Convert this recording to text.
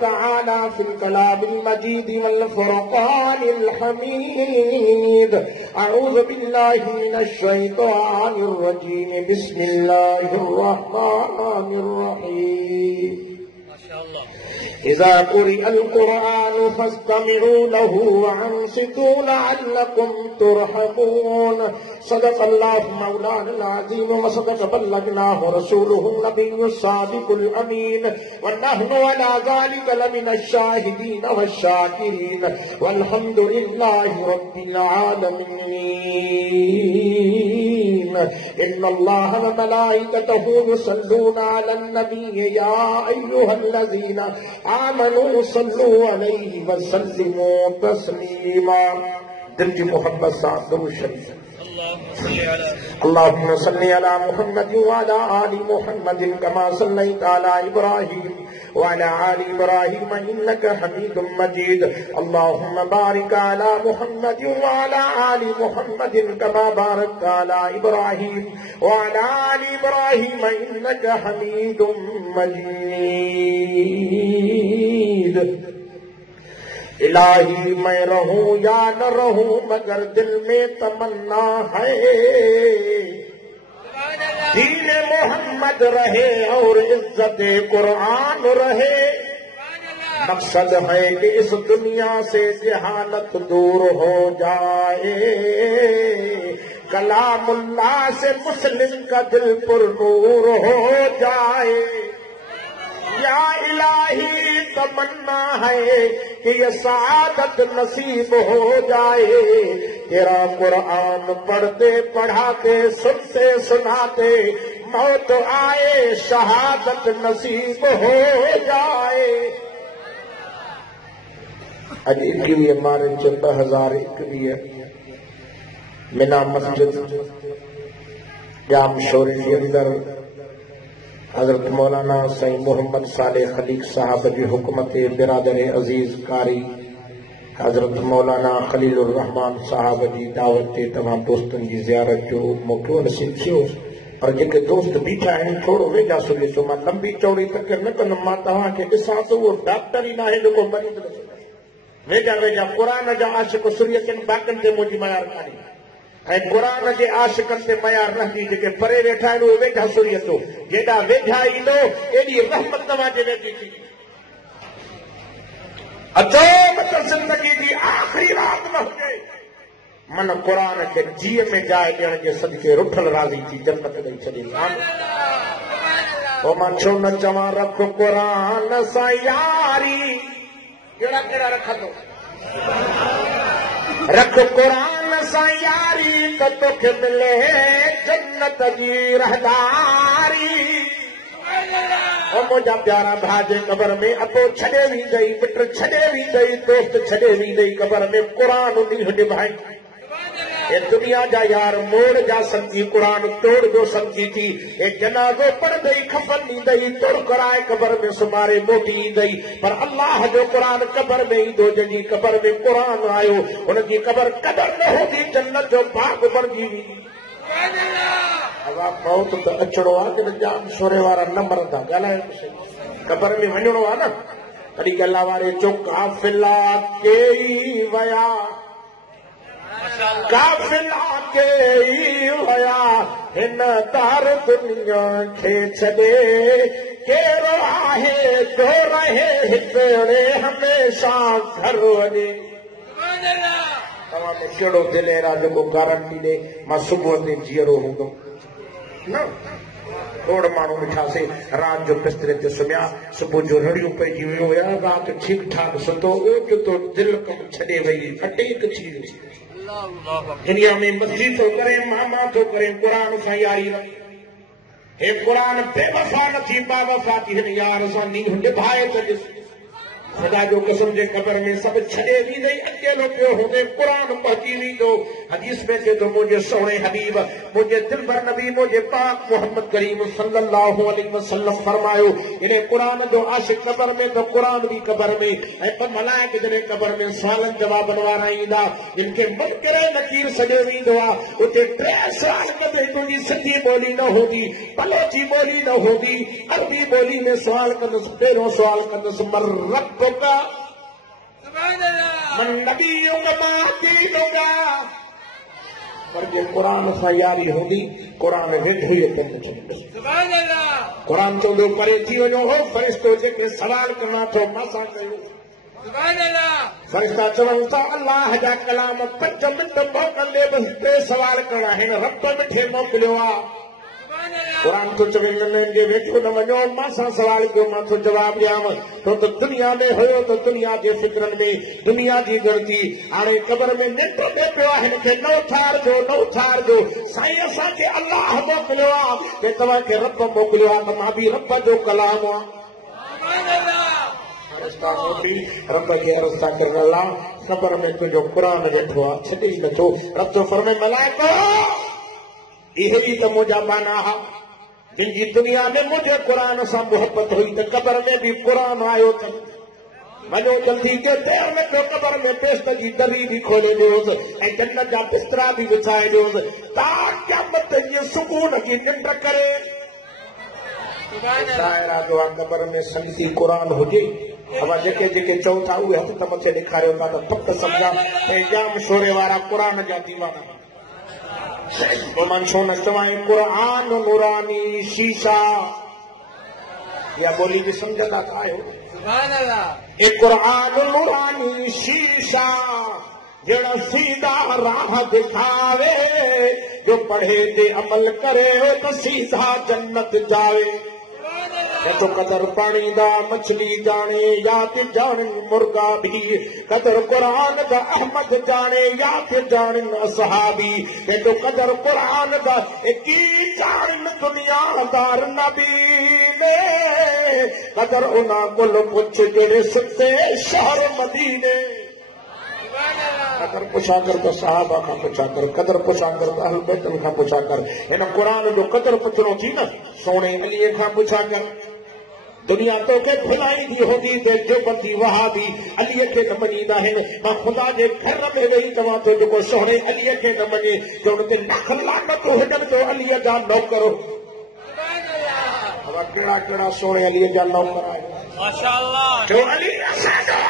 तआला फिल कलामिल मजीद वल फुरकानिल हमीद। अऊज़ु बिल्लाहि मिनश शैतानिर रजीम। बिस्मिल्लाहिर रहमानिर रहीम। इज़ा क़ुरिअल क़ुरआनु फ़स्तमिऊ लहू वअन्सितू लअल्लकुम तुरहमून। सदक़ल्लाहु मौलाना अज़ीम व सदक़ बल्लगनाहु रसूलुहु नबियुस सादिकुल अमीन व नहनु अला ज़ालिका लमिनश शाहिदीन वश्शाकिरीन वल्हम्दुलिल्लाहि रब्बिल आलमीन। इन्नल्लाह व मलाइकतहु युसल्लूना अलन नबी या अय्युहल्लज़ीना आमनू सल्लु अलैहि व सल्लिमू तस्लीमा। दिल की मोहब्बत साथ दुरूद शरीफ। अल्लाहुम्मा सल्लि अला मुहम्मद व अला आलि मुहम्मद कमा सल्लैता अला इब्राहीम व अला आलि इब्राहीम इन्नका हमीदुम मजीद। अल्लाहुम्मा बारिक अला मुहम्मद व अला आलि मुहम्मद कमा बारकता अला इब्राहीम व अला आलि इब्राहीम इन्नका हमीदुम मजीद। इलाही मैं रहूं या न रहूं मगर दिल में तमन्ना है दीन मोहम्मद रहे और इज्जत कुरान रहे। मकसद है कि इस दुनिया से जहालत दूर हो जाए। कलामुल्लाह से मुस्लिम का दिल पुरनूर हो जाए। या इलाही तमन्ना है कि ये सआदत नसीब हो जाए। तेरा कुरान पढ़ते पढ़ाते सुनते सुनाते मौत आए शहादत नसीब हो जाए। अज 21 मार्च 2021 मिना मस्जिद जाम शोरे के अंदर हजरत मौलाना सईद मोहम्मद सालेह खलीक साहब की हुकूमत बिरादर अजीज कारी हजरत मौलाना खलीलुर रहमान साहब की दावत ते तमाम दोस्तन की ज़ियारत जो मौक़ो नसीब थियो। पर जेके दोस्त बीठा आहिनि थोरो वेझा सुरे तो मां लंबी चौड़ी तक न कंदुमि। मां तव्हांखे ॾिसां तो उहो डॉक्टर ई न आहे जेको मरीज़ न सुञाणे। वेझा वेझा क़ुरान जा आशिक़ सुरीअ किन बाक़नि ते मुंहिंजी मयार कान्हे ऐं क़ुरान जे आशिक़नि ते मयार रहंदी। जेके परे वेठा आहिनि उहे वेझा सुरीअ तो जेॾा वेझा ईंदो एॾी रहमत तव्हांजे वेझी थींदी। अचो मतलब ज़िंदगी जी आख़िरी रात न हुजे मन क़ुरान खे जीअ में जाइ ॾियण जे सदके रुठल राज़ी थी जन्नत ॾेई छॾे। पोइ मां छो न चवां रख क़ुरान सां यारी। कहिड़ा कहिड़ा रखंदो रख क़ुरान सां यारी त तोखे मिले जन्नत जी रहदारी। ओ मुंहिंजा प्यारा भाउ जे क़बर में अतो छॾे वेंदई मिट छॾे वेंदई दोस्त छॾे वेंदई क़बर में क़ुरान ॾींहुं निभाई। ये दुनिया जा यार मोड़ जा समझी कुरान तोड़ जो समझी थी। ये जनाज़ो पढ़ गई खफन ॾींदई तोड़ कराए क़बर में सुमारे मोटी ईंदई। पर अल्लाह जो कुरान क़बर में ईंदो जंहिंजी क़बर में कुरान आयो उनजी क़बर क़दर न हूंदी जन्नत जो बाग़ बणिजी वेंदी। मौत त अचणो आहे जॾहिं जाम सोरे वारा न मरंदा ॻाल्हायो क़बर में वञणो आहे न। तॾहिं अल्लाह वारे चो काफ़िला कई वया काफ़िला कई वया हिन तार दुनिया खे छॾे केरो आहे जो रहे हिकिड़े हमेशा घर वञे। तव्हां में कहिड़ो दिलि आहे जेको गारंटी ॾे मां सुबुह ते जीअरो हूंदो न। खोड़ माण्हू ॾिठासीं राति जो बिस्तरे ते सुम्हिया सुबुह जो रड़ियूं पइजी वियो हुया राति ठीकु ठाक सुतो ओट तो दिलि कमु छॾे वई अटेक थी वई। दुनिया में मस्ती थो करे मामा थो करे क़ुरान सां यारी रख। हे क़ुरान बेवफ़ा नथी बावफ़ा थी हिन यार सां नींहुं निभाए त ॾिस। सदा जो किस्म जे कबर में सब छड़े भी नहीं अकेलो पियो होंदे कुरान पहुंची वींदो। हदीस में थे तो मुझे सोने हबीब मुझे दिलबर नबी मुझे पाक मोहम्मद करीम सल्लल्लाहु अलैहि वसल्लम फरमायो इन्हें कुरान जो आशिक कबर में तो कुरान भी कबर में ऐं पर मलाइक जने कबर में सवालन जवाब वारा ईंदा इनके मुनकर नकीर सॼो वींदो आहे उते 3 सवाल कंदे तुंहिंजी सिंधी ॿोली न हूंदी बलोची ॿोली न हूंदी अरबी ॿोली में सवाल कंदुसि पहिरियों सवाल कंदुसि मर रब्बुका मन नबीयुका मा दीनुका पर जे कुरान सां यारी हूंदी कुरान वेठो ई कुरान चवंदो परे थी वञो हो फ़रिश्तो जेके सवाल करणा थो मां कयो फरिश्ता चवनि था अल्लाह जा कलाम 5 मिंट मोकिले बसि 3 सवाल करणा आहिनि रब मिठे मोकिलियो आहे कुरान तो चवे जे वेठो न वञो मां सां सवाल कयो मां तो जवाब ॾियांव तो दुनिया में हुयो तो दुनिया जे फिक्रनि में दुनिया जी गणती हाणे कबर में निंड ॾे पियो आहे हिनखे न उथारजो साईं असांखे अल्लाह मोकिलियो आहे के तव्हांखे रब मोकिलियो आहे त मां बि रब जो कलाम रब खे अर्ज़ था करण अलाह कबर में तुंहिंजो कुरान वेठो आहे छॾे ई नथो रब जो फरमाए मलाइको इहे बि त मुंहिंजा माना हा जिनजी दुनिया में मुंहिंजे कुरान सां मोहबत हुई त कबर में बि कुरान आयो अथनि वञो जल्दी के देर में पियो कबर में पेस्त जी दरी बि खोले ॾियोसि ऐं जन्नत जा बिस्तरा बि विछाए ॾियोसि ता क़यामत जी सुकून जी निंड करे कबर में संगती कुरान हुजे अब जेके जेके चओ था उहे हथ त मथे ॾेखारियो था त पक सम्झा ऐं जाम शोरे वारा कुरान जा दीवाना मनशो नचवाए कुरान नूरानी शीशा या बोली भी समझंदा था आहियो कुरान नूरानी शीशा जड़ा सीधा राह दिखावे जो पढ़े ते अमल करे तो सीधा जन्नत जावे तो कदर पानी दा मछली जाने याद जान मुर्गा भी कदर कुरान दा अहमद जाने याद जान असहाबी तो कदर कुरान दा की जान दुनियादार नबी ने कदर उना कोल पुछ जेड़े सुते शहर मदीने कदर पुछा कर तो सहाबा का पुछा कर कदर पुछा कर तो अहल बैत का पुछा कर इन कुरान जो कदर पुछनो थी न सोने अली का पुछा कर दुनिया तो के भुलाई दी होती ते जो बंदी वहाबी अली के न मनीदा है मां खुदा जे घर में वेही तवा तो जो सोने अली के न मने जो उनते लख लानत हुजन तो अली जा नौकर अब केड़ा केड़ा सोने अली जा नौकर आए माशाअल्लाह जो अली असाजो